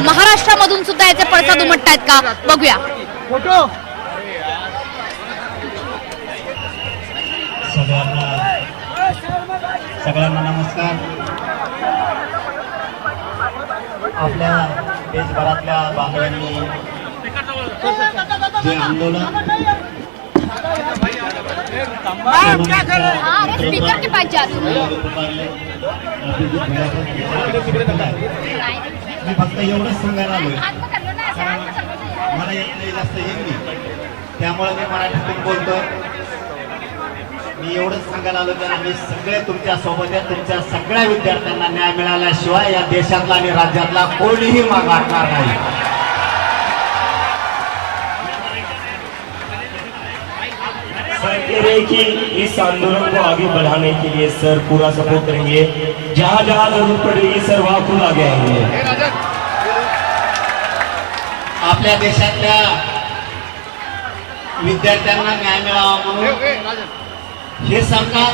महाराष्ट्रामधून सुद्धा याचे पडसाद उमटतायत का बघूया. सगळ्यांना नमस्कार. आपल्या देशभरातल्या बांधवांनी जे आंदोलन स्पीकर के पास जा मी फक्त एवढंच सांगायला आलोय, मला येत नाही जास्त हिंदी, त्यामुळे मी मराठीतून बोलतोय. मी एवढंच सांगायला आलो की आम्ही सगळे तुमच्या सोबत आहे. तुमच्या सगळ्या विद्यार्थ्यांना न्याय मिळाल्याशिवाय या देशातला आणि राज्यातला कोणीही मागाटणार नाही. सर कह रहे कि इस आंदोलन को आगे बढ़ाने के लिए सर पूरा सपोर्ट करेंगे, जहां जहां जरूरत पड़ेगी सर वहां खुद आगे आएंगे. आपल्या देशातल्या विद्यार्थ्यांना न्याय मिळावा म्हणून हे सरकार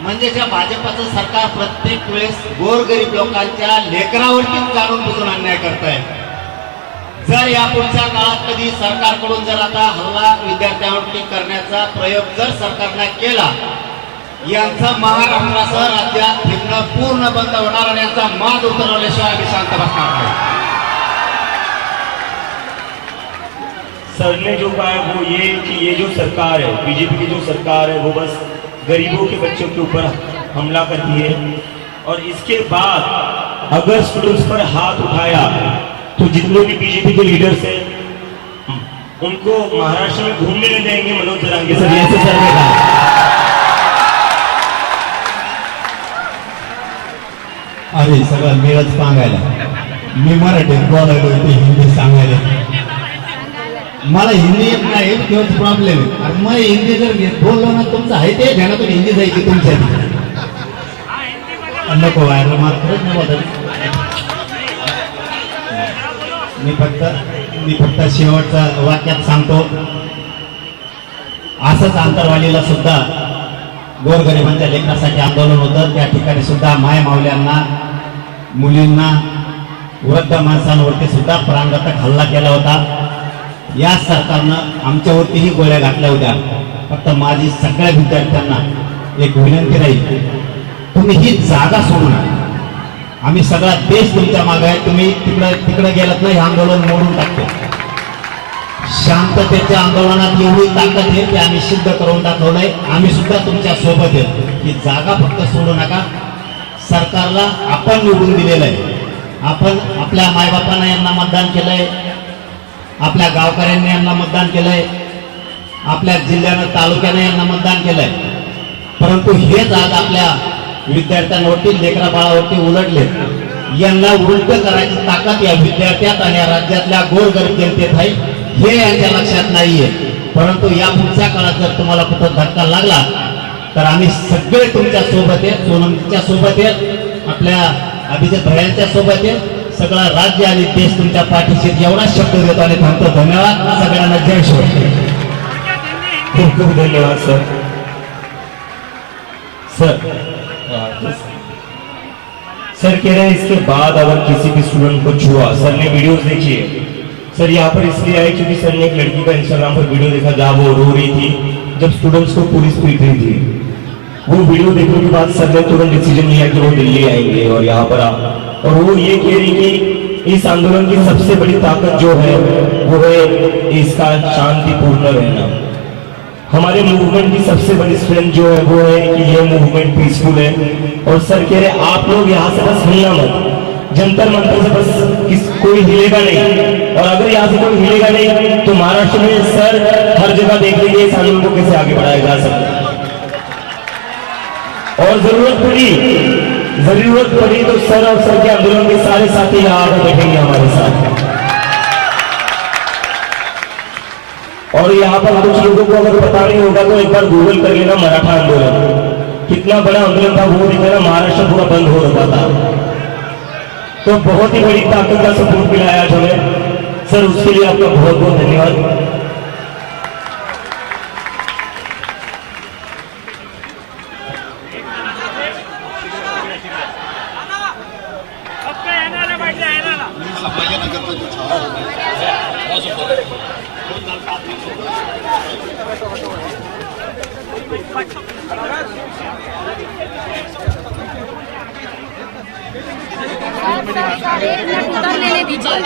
म्हणजे ज्या भाजपचं सरकार प्रत्येक वेळेस गोरगरीब लोकांच्या लेकरावरतीच जाणून बुजून अन्याय करत आहे. जर या पुढच्या काळात कधी सरकारकडून जर आता हल्ला विद्यार्थ्यांवरती करण्याचा प्रयोग जर सरकारने केला, यांचं महाराष्ट्रासह राज्यात फिरणं पूर्ण बंद होणार आणि यांचा माज उतरवल्याशिवाय आम्ही शांत बसणार नाही. सर ने जो कहा है वो ये कि ये जो सरकार है, बीजेपी की जो सरकार है, वो बस गरीबों के बच्चों के ऊपर हमला करती है. और इसके बाद अगर स्टूडेंट्स पर हाथ उठाया तो जितने भी बीजेपी के लीडर्स हैं उनको महाराष्ट्र में घूमने नहीं देंगे. मनोज जरांगे सर ऐसे सर ने कहा. अरे सगळं मिळत सांगायला, मी मराठीत बोलायलो ते हिंदी सांगायला. मला हिंदी येत नाही तेव्हाच प्रॉब्लेम आहे. आणि मग हिंदी जर बोललो ना तुमचं आहे ते ध्यानातून हिंदी जायची तुमच्या नको व्हायला मात्र नाही बोलत. मी फक्त शेवटचा वाक्यात सांगतो, असंच आंतरवालीला सुद्धा गोरगरिबांच्या लेकरासाठी आंदोलन होतं. त्या ठिकाणी सुद्धा माय मावल्यांना, मुलींना, वृद्ध माणसांवरती सुद्धा प्राणघातक हल्ला केला होता. या सरकारनं आमच्यावरतीही गोळ्या घातल्या होत्या. फक्त माझी सगळ्या विद्यार्थ्यांना एक विनंती राहील, तुम्ही ही जागा सोडू नका. आम्ही सगळा देश तुमच्या मागे आहे. तुम्ही तिकडे गेलात ना, हे आंदोलन मोडून टाकतो. शांततेच्या आंदोलनात एवढी ताकद आहे की आम्ही सिद्ध करून दाखवलंय. आम्ही सुद्धा तुमच्या सोबत आहे. ही जागा फक्त सोडू नका. सरकारला आपण निवडून दिलेलं आहे. आपण आपल्या मायबापांना यांना मतदान केलंय, आपल्या गावकऱ्यांनी यांना मतदान केलंय, आपल्या जिल्ह्यानं तालुक्याने यांना मतदान केलंय. परंतु हेच आज आपल्या विद्यार्थ्यांवरती, लेकरा बाळावरती उलटले. यांना उलट करायची ताकद या विद्यार्थ्यात आणि या राज्यातल्या गोरगरीब जनतेत आहे, हे यांच्या लक्षात नाहीये. परंतु या पुढच्या काळात जर तुम्हाला कुठं धक्का लागला तर आम्ही सगळे तुमच्या सोबत आहे. सोनमच्या सोबत आहे, आपल्या अभिजित भयांच्या सोबत आहे. सगळा राज्य आणि देश तुमच्या पाठीशी. एवढा शब्द देतो आणि थांबतो. धन्यवाद सगळ्यांना. जय श्री. खूब खूब धन्यवाद सर. सर कह रहे हैं इसके बाद अगर किसी भी स्टूडेंट को छुआ, सर ने वीडियोस देखी है. सर यहाँ पर इसलिए आए क्योंकि सर ने एक लड़की का इंस्टाग्राम पर वीडियो देखा जहाँ वो रो रही थी जब स्टूडेंट्स को पुलिस पीट रही थी. वो वीडियो देखने के बाद सर ने तुरंत डिसीजन लिया कि वो दिल्ली आएंगे और यहाँ पर और वो ये कह रही कि इस आंदोलन की सबसे बड़ी ताकत जो है वो है इसका शांतिपूर्ण रहना. हमारे मूवमेंट की सबसे बड़ी स्ट्रेंथ जो है वो है कि ये मूवमेंट पीसफुल है. और सर कह रहे आप लोग यहाँ से बस हिलना मत, जंतर मंतर से बस कोई हिलेगा नहीं. और अगर यहाँ से कोई हिलेगा नहीं तो महाराष्ट्र में सर हर जगह देख लीजिए इस आंदोलन को कैसे आगे बढ़ाया जा सकता है. और जरूरत पड़ी तो सर और सर के आंदोलन के सारे साथी यहाँ आकर बैठेंगे हमारे साथ. और यहाँ पर कुछ लोगों को अगर पता नहीं होगा तो एक बार गूगल कर लेना मराठा आंदोलन, कितना बड़ा आंदोलन था वो देखना. महाराष्ट्र पूरा बंद हो रखा था. तो बहुत ही बड़ी ताकत का सपोर्ट मिला आज हमें. सर उसके लिए आपका बहुत बहुत धन्यवाद. संभाजीनगरचा जो छावा उतरलेले दीजिए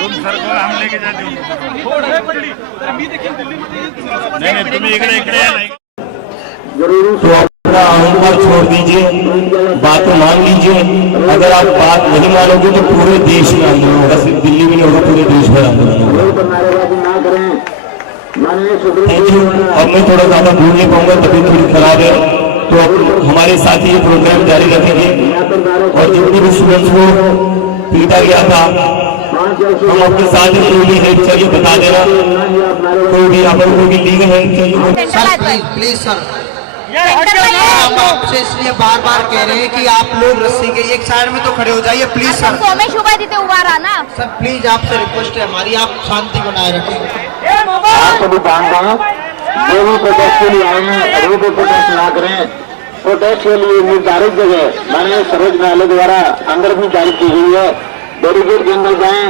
तो अपना अहंकार छोड़ दीजिए, बात मान लीजिए। अगर आप बात नहीं मानोगे तो पूरे देश में आंदोलन होगा, सिर्फ दिल्ली में नहीं होगा, पूरे देश भर आंदोलन होगा। Thank you. और मैं थोड़ा ज्यादा बोल नहीं पाऊंगा, तभी थोड़ी खराब है, तो हमारे साथ ही ये प्रोग्राम जारी रखेंगे। और जितने भी स्टूडेंट्स को पीटा गया था, हम अपने साथ ही कोई भी हेल्प चाहिए बता देना, कोई भी अपन कोई भी लीगल हेल्प चाहिए। सर प्लीज सर, हम आपसे इसलिए बार बार कह रहे हैं कि आप लोग रस्सी के एक साइड में तो खड़े हो जाइए प्लीज सर। सोमेश उभा तिथे उभा राहा ना। सर प्लीज आपसे रिक्वेस्ट है हमारी, आप शांति बनाए रखें। आप सभी बांधव जो भी प्रोटेस्ट के लिए आए हैं वो भी प्रोटेस्ट ना करें। प्रोटेस्ट के लिए निर्धारित जगह माननीय सर्वोच्च न्यायालय द्वारा अंदर भी जारी की गई है, बैरिकेड के अंदर जाएं।